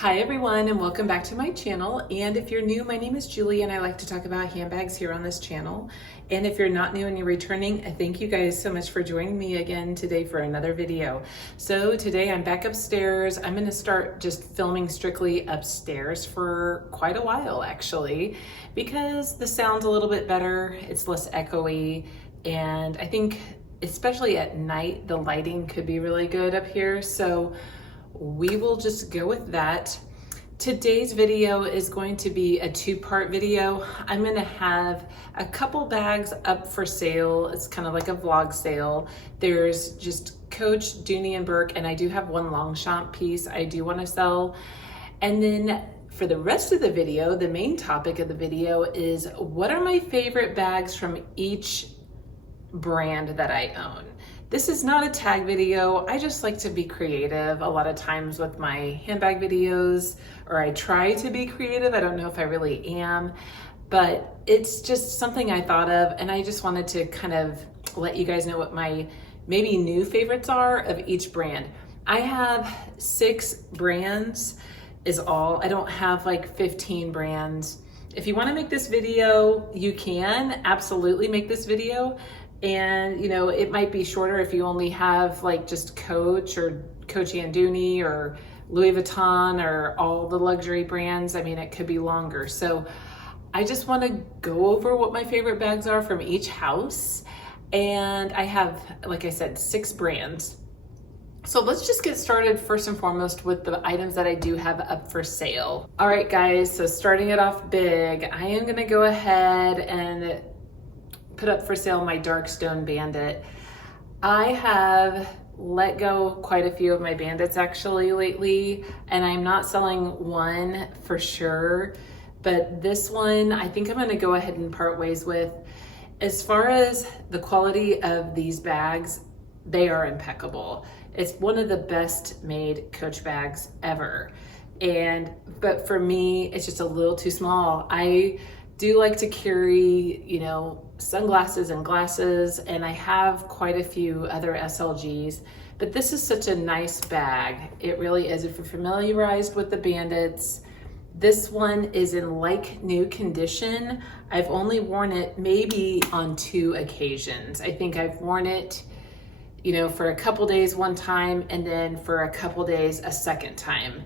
Hi everyone, and welcome back to my channel. And if you're new, my name is Julie and I like to talk about handbags here on this channel. And if you're not new and you're returning, thank you guys so much for joining me again today for another video. So today I'm back upstairs. I'm gonna start just filming strictly upstairs for quite a while actually, because the sound's a little bit better, it's less echoey, and I think especially at night, the lighting could be really good up here. So we will just go with that. Today's video is going to be a two-part video. I'm gonna have a couple bags up for sale. It's kind of like a vlog sale. There's just Coach, Dooney and Bourke, and I do have one Longchamp piece I do want to sell. And then for the rest of the video, the main topic of the video is what are my favorite bags from each brand that I own. This is not a tag video. I just like to be creative a lot of times with my handbag videos, or I try to be creative. I don't know if I really am, but it's just something I thought of, and I just wanted to kind of let you guys know what my maybe new favorites are of each brand. I have 6 brands is all. I don't have like 15 brands. If you want to make this video, you can absolutely make this video. And you know, it might be shorter if you only have like just Coach or Coach and Dooney or Louis Vuitton or all the luxury brands. I mean, it could be longer. So I just want to go over what my favorite bags are from each house. And I have, like I said, 6 brands. So let's just get started first and foremost with the items that I do have up for sale. All right, guys, so starting it off big, I am gonna go ahead and put up for sale my dark stone Bandit. I have let go quite a few of my Bandits actually lately, and I'm not selling one for sure, but this one I think I'm gonna go ahead and part ways with. As far as the quality of these bags, they are impeccable. It's one of the best made Coach bags ever. But for me, it's just a little too small. I do like to carry, you know, sunglasses and glasses, and I have quite a few other SLGs, but this is such a nice bag. It really is. If you're familiarized with the Bandits, this one is in like new condition. I've only worn it maybe on 2 occasions. I think I've worn it, you know, for a couple days one time, and then for a couple days a second time.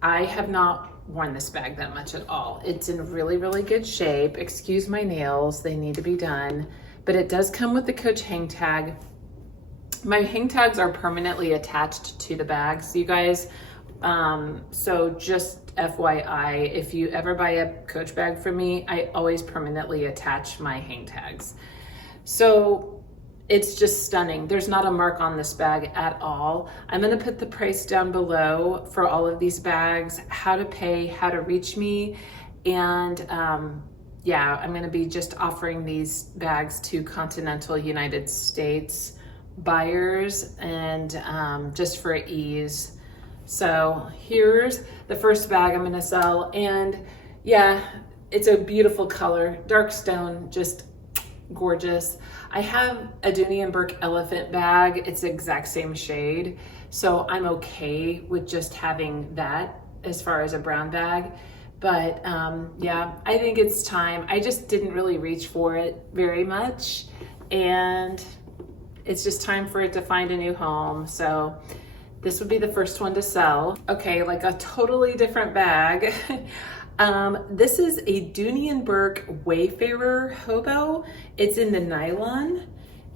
I have not worn this bag that much at all. It's in really, really good shape. Excuse my nails, they need to be done, but it does come with the Coach hang tag. My hang tags are permanently attached to the bags, you guys. So just FYI, if you ever buy a Coach bag from me, I always permanently attach my hang tags. So it's just stunning. There's not a mark on this bag at all. I'm gonna put the price down below for all of these bags, how to pay, how to reach me. And yeah, I'm gonna be just offering these bags to continental United States buyers, and just for ease. So here's the first bag I'm gonna sell. And yeah, it's a beautiful color, dark stone, just gorgeous. I have a Dooney and Bourke elephant bag. It's the exact same shade. So I'm okay with just having that as far as a brown bag. But yeah, I think it's time. I just didn't really reach for it very much, and it's just time for it to find a new home. So this would be the first one to sell. Okay, like a totally different bag. This is a Dooney and Bourke Wayfarer Hobo. It's in the nylon,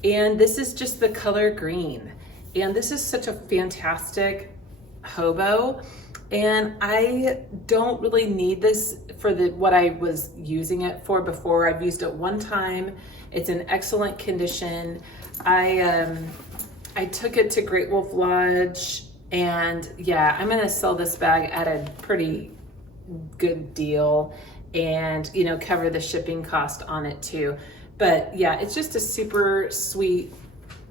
and this is just the color green. And this is such a fantastic hobo, and I don't really need this for what I was using it for before. I've used it one time. It's in excellent condition. I took it to Great Wolf Lodge, and yeah, I'm gonna sell this bag at a pretty good deal, and you know, cover the shipping cost on it too. But yeah, it's just a super sweet,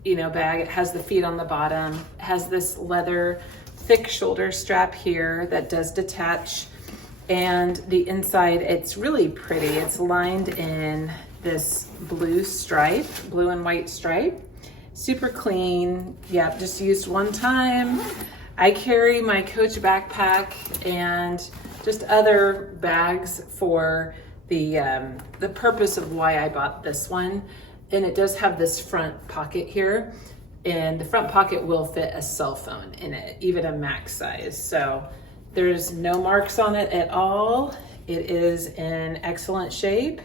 you know, bag. It has the feet on the bottom, it has this leather thick shoulder strap here that does detach, and the inside, it's really pretty. It's lined in this blue stripe, blue and white stripe, super clean. Yeah, just used one time. I carry my Coach backpack and just other bags for the purpose of why I bought this one. And it does have this front pocket here, and the front pocket will fit a cell phone in it, even a max size. So there's no marks on it at all. It is in excellent shape.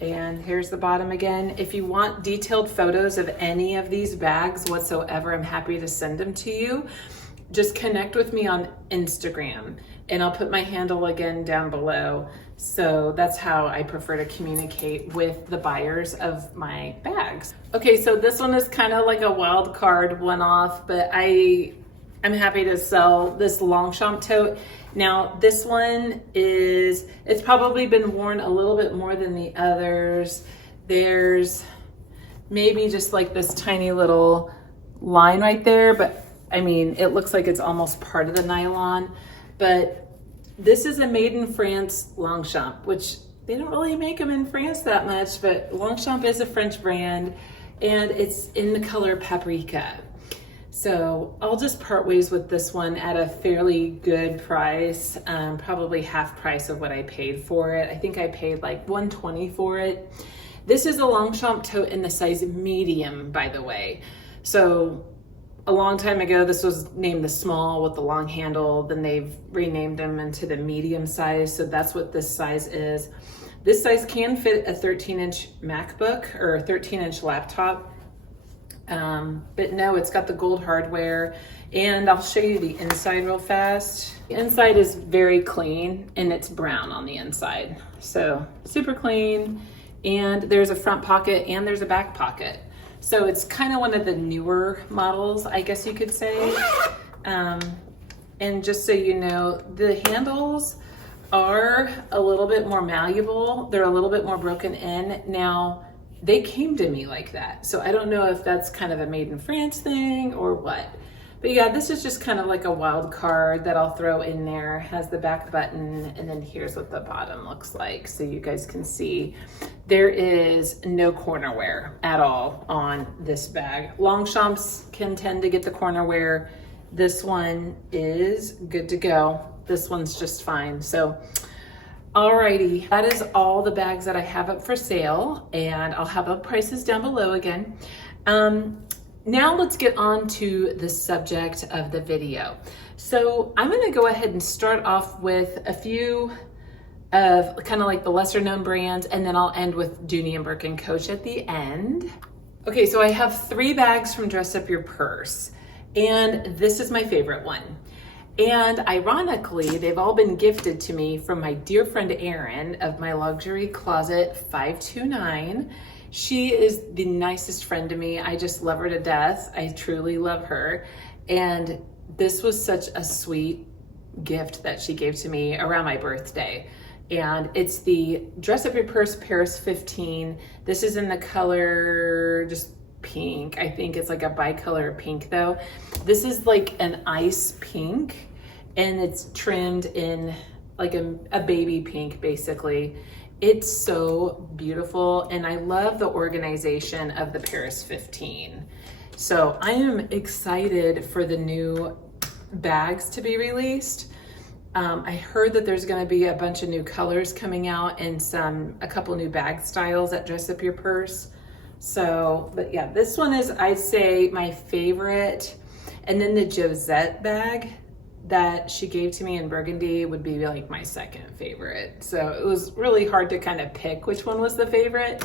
And here's the bottom again. If you want detailed photos of any of these bags whatsoever, I'm happy to send them to you. Just connect with me on Instagram, and I'll put my handle again down below. So that's how I prefer to communicate with the buyers of my bags. Okay, so this one is kind of like a wild card one-off, but I'm happy to sell this Longchamp tote. Now this one it's probably been worn a little bit more than the others. There's maybe just like this tiny little line right there, but I mean, it looks like it's almost part of the nylon. But this is a made in France Longchamp, which they don't really make them in France that much, but Longchamp is a French brand, and it's in the color Paprika. So I'll just part ways with this one at a fairly good price, probably half price of what I paid for it. I think I paid like $120 for it. This is a Longchamp tote in the size medium, by the way. So a long time ago, this was named the small with the long handle. Then they've renamed them into the medium size. So that's what this size is. This size can fit a 13-inch MacBook or a 13-inch laptop. But no, it's got the gold hardware, and I'll show you the inside real fast. The inside is very clean, and it's brown on the inside. So super clean, and there's a front pocket and there's a back pocket. So it's kind of one of the newer models, I guess you could say. And just so you know, the handles are a little bit more malleable. They're a little bit more broken in. Now, they came to me like that. So I don't know if that's kind of a made in France thing or what. But yeah, this is just kind of like a wild card that I'll throw in there. It has the back button, and then here's what the bottom looks like so you guys can see. There is no corner wear at all on this bag. Longchamps can tend to get the corner wear. This one is good to go. This one's just fine. So alrighty, that is all the bags that I have up for sale, and I'll have the prices down below again. Now let's get on to the subject of the video. So I'm gonna go ahead and start off with a few of kind of like the lesser known brands, and then I'll end with Dooney and Bourke and Coach at the end. Okay, so I have 3 bags from Dress Up Your Purse, and this is my favorite one. And ironically, they've all been gifted to me from my dear friend Erin of my Luxury Closet 529. She is the nicest friend to me. I just love her to death. I truly love her. And this was such a sweet gift that she gave to me around my birthday. And it's the Dress Up Your Purse Paris 15. This is in the color just pink. I think it's like a bicolor pink though. This is like an ice pink, and it's trimmed in like a baby pink basically. It's so beautiful, and I love the organization of the Paris 15. So I am excited for the new bags to be released. I heard that there's going to be a bunch of new colors coming out and a couple new bag styles at Dress Up Your Purse. So, but yeah, this one is, I'd say, my favorite. And then the Josette bag that she gave to me in burgundy would be like my second favorite. So it was really hard to kind of pick which one was the favorite.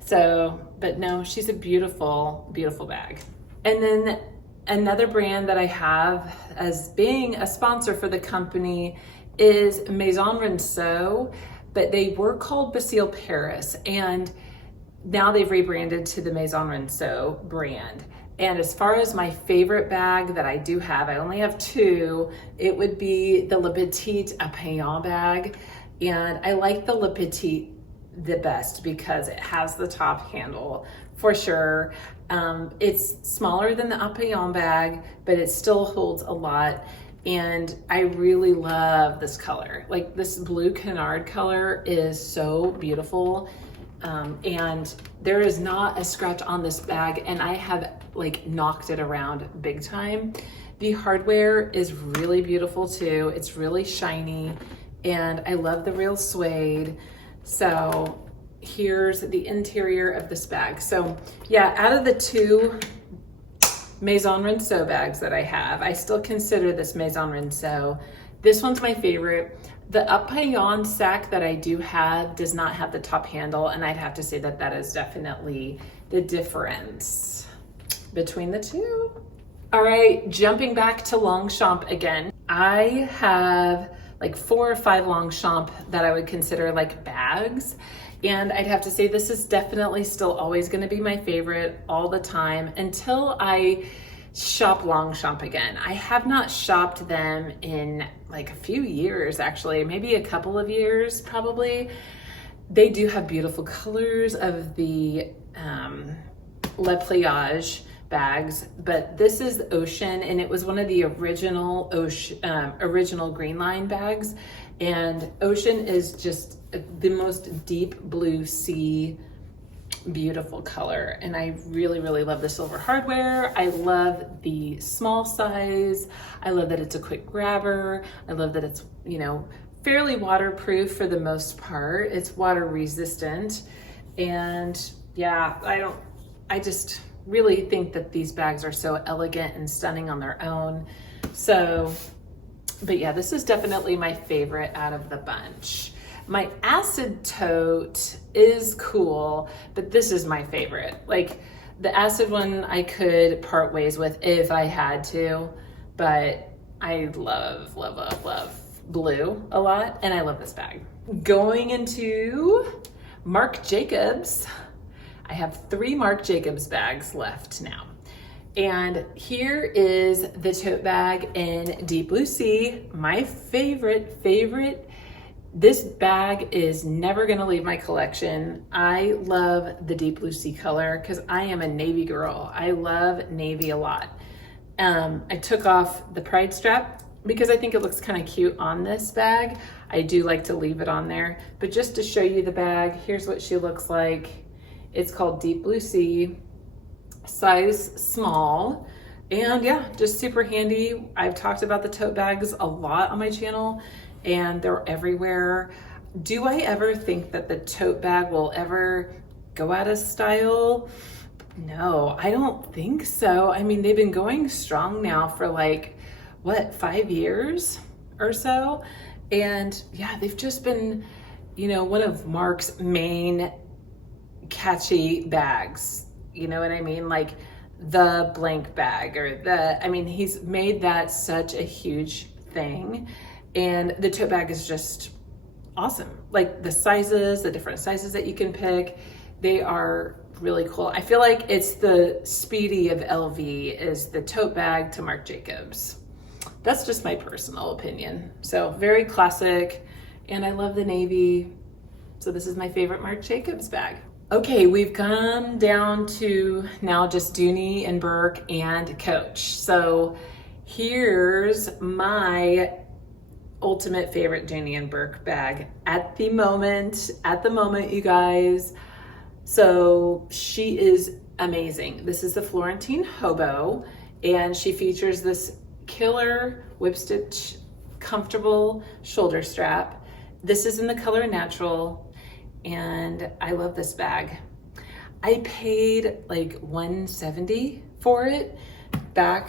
So, but no, she's a beautiful, beautiful bag. And then another brand that I have as being a sponsor for the company is Maison Reno, but they were called Basile Paris, and now they've rebranded to the Maison Reno brand. And as far as my favorite bag that I do have, I only have 2. It would be the Le Petit Papillon bag. And I like the Le Petit the best because it has the top handle for sure. It's smaller than the Papillon bag, but it still holds a lot. And I really love this color. Like, this blue canard color is so beautiful. And there is not a scratch on this bag, and I have like knocked it around big time. The hardware is really beautiful too. It's really shiny and I love the real suede. So here's the interior of this bag. So yeah, out of the two Maison Reno bags that I have, I still consider this Maison Reno. This one's my favorite. The Up-Payon sack that I do have does not have the top handle, and I'd have to say that that is definitely the difference between the two. All right, jumping back to Longchamp again. I have like 4 or 5 Longchamp that I would consider like bags. And I'd have to say this is definitely still always gonna be my favorite all the time until I shop Longchamp again. I have not shopped them in like a few years, actually, maybe a couple of years probably. They do have beautiful colors of the LePliage bags, but this is Ocean, and it was one of the original original green line bags. And Ocean is just the most deep blue sea, beautiful color. And I really, really love the silver hardware. I love the small size. I love that it's a quick grabber. I love that it's, you know, fairly waterproof for the most part. It's water resistant. And yeah, I just really think that these bags are so elegant and stunning on their own. So, but yeah, this is definitely my favorite out of the bunch. My acid tote is cool, but this is my favorite. Like the acid one I could part ways with if I had to, but I love, love, love, love blue a lot, and I love this bag. Going into Marc Jacobs, I have 3 Marc Jacobs bags left now. And here is the tote bag in Deep Blue Sea, my favorite. This bag is never gonna leave my collection. I love the Deep Blue Sea color because I am a navy girl. I love navy a lot. I took off the pride strap because I think it looks kind of cute on this bag. I do like to leave it on there, but just to show you the bag, here's what she looks like. It's called Deep Blue Sea, size small. And yeah, just super handy. I've talked about the tote bags a lot on my channel, and they're everywhere. Do I ever think that the tote bag will ever go out of style? No, I don't think so. I mean, they've been going strong now for like, what, 5 years or so? And yeah, they've just been, you know, one of Marc's main catchy bags. You know what I mean? Like the blank bag or I mean, he's made that such a huge thing. And the tote bag is just awesome. Like the sizes, the different sizes that you can pick, they are really cool. I feel like it's the Speedy of LV is the tote bag to Marc Jacobs. That's just my personal opinion. So very classic, and I love the navy. So this is my favorite Marc Jacobs bag. Okay, we've come down to now just Dooney and Bourke and Coach. So here's my ultimate favorite Dooney and Bourke bag at the moment, you guys. So she is amazing. This is the Florentine Hobo, and she features this killer whip stitch comfortable shoulder strap. This is in the color natural, and I love this bag. I paid like $170 for it back,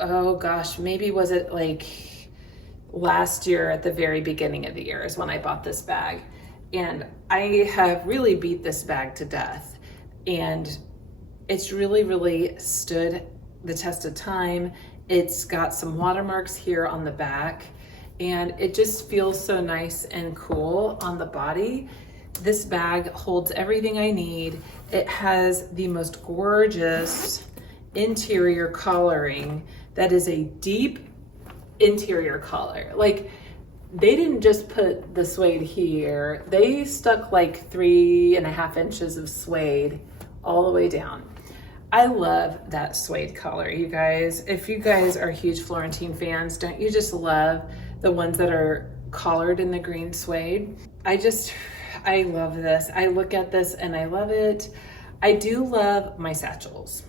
oh gosh, maybe was it like last year at the very beginning of the year is when I bought this bag. And I have really beat this bag to death. And it's really, really stood the test of time. It's got some watermarks here on the back, and it just feels so nice and cool on the body. This bag holds everything I need. It has the most gorgeous interior collaring that is a deep interior collar. Like, they didn't just put the suede here, they stuck like 3.5 inches of suede all the way down. I love that suede collar, you guys. If you guys are huge Florentine fans, don't you just love the ones that are collared in the green suede? I love this. I look at this and I love it. I do love my satchels.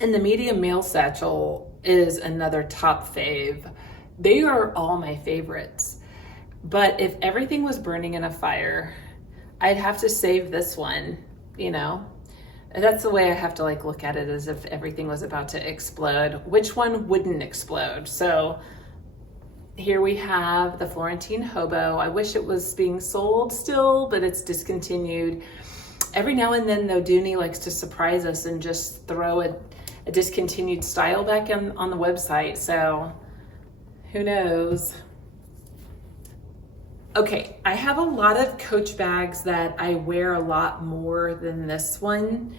And the medium mail satchel is another top fave. They are all my favorites. But if everything was burning in a fire, I'd have to save this one, you know? That's the way I have to like look at it, as if everything was about to explode. Which one wouldn't explode? So here we have the Florentine Hobo. I wish it was being sold still, but it's discontinued. Every now and then though, Dooney likes to surprise us and just throw a discontinued style back on the website. So who knows? Okay, I have a lot of Coach bags that I wear a lot more than this one.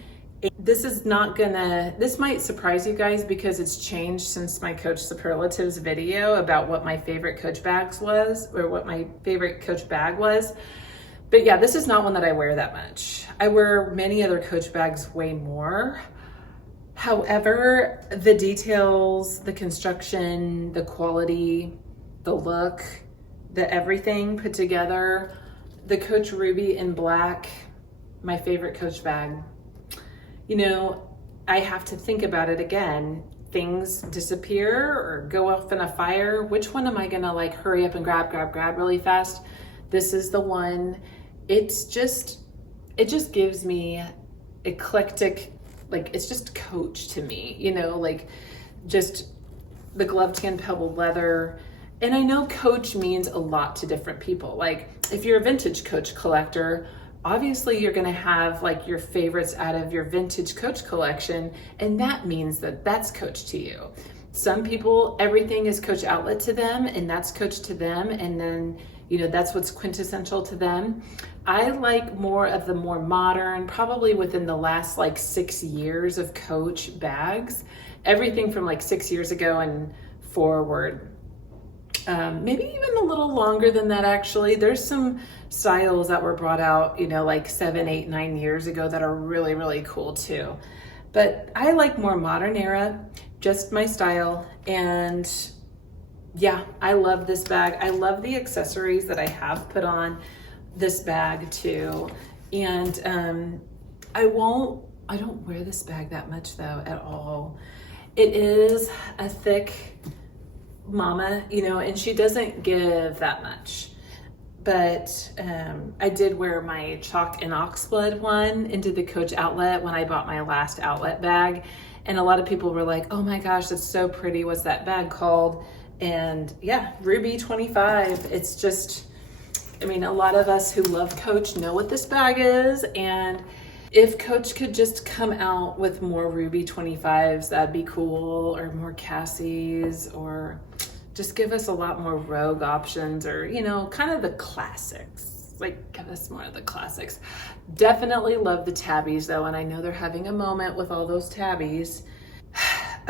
This might surprise you guys because it's changed since my Coach Superlatives video about what my favorite Coach bags was, or what my favorite Coach bag was. But yeah, this is not one that I wear that much. I wear many other Coach bags way more. However, the details, the construction, the quality, the look, the everything put together, the Coach Ruby in black, my favorite Coach bag. You know, I have to think about it again. Things disappear or go off in a fire. Which one am I gonna like hurry up and grab really fast? This is the one. It just gives me eclectic, like it's just Coach to me, you know, like just the glove tan pebbled leather. And I know Coach means a lot to different people. Like if you're a vintage Coach collector, obviously you're gonna have like your favorites out of your vintage Coach collection, and that means that that's Coach to you. Some people, everything is Coach outlet to them, and that's Coach to them, and then, you know, that's what's quintessential to them. I like more of the more modern, probably within the last like 6 years of Coach bags, everything from like 6 years ago and forward. Maybe even a little longer than that actually. There's some styles that were brought out, you know, like 7, 8, 9 years ago that are really, really cool too. But I like more modern era, just my style. And yeah, I love this bag. I love the accessories that I have put on this bag too. And I don't wear this bag that much though at all. It is a thick mama, you know, and she doesn't give that much. But I did wear my chalk and oxblood one into the Coach outlet when I bought my last outlet bag. And a lot of people were like, oh my gosh, that's so pretty. What's that bag called? And yeah, Ruby 25. It's just, I mean, a lot of us who love Coach know what this bag is. And if Coach could just come out with more Ruby 25s, that'd be cool, or more Cassies, or just give us a lot more Rogue options, or, you know, kind of the classics. Like, give us more of the classics. Definitely love the tabbies though, and I know they're having a moment with all those tabbies.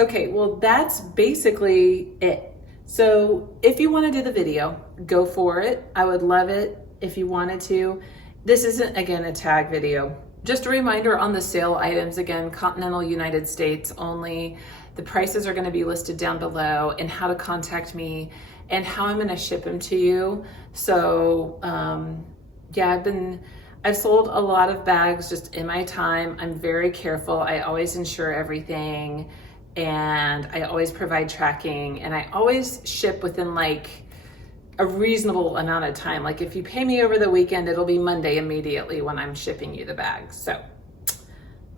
Okay, well, that's basically it. So if you want to do the video, go for it. I would love it if you wanted to. This isn't, again, a tag video. Just a reminder on the sale items, again, continental United States only. The prices are going to be listed down below, and how to contact me and how I'm going to ship them to you. So yeah, I've sold a lot of bags just in my time. I'm very careful. I always insure everything, and I always provide tracking, and I always ship within like a reasonable amount of time. Like if you pay me over the weekend, it'll be Monday immediately when I'm shipping you the bag. So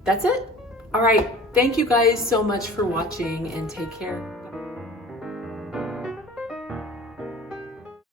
that's it. All right. Thank you guys so much for watching, and take care.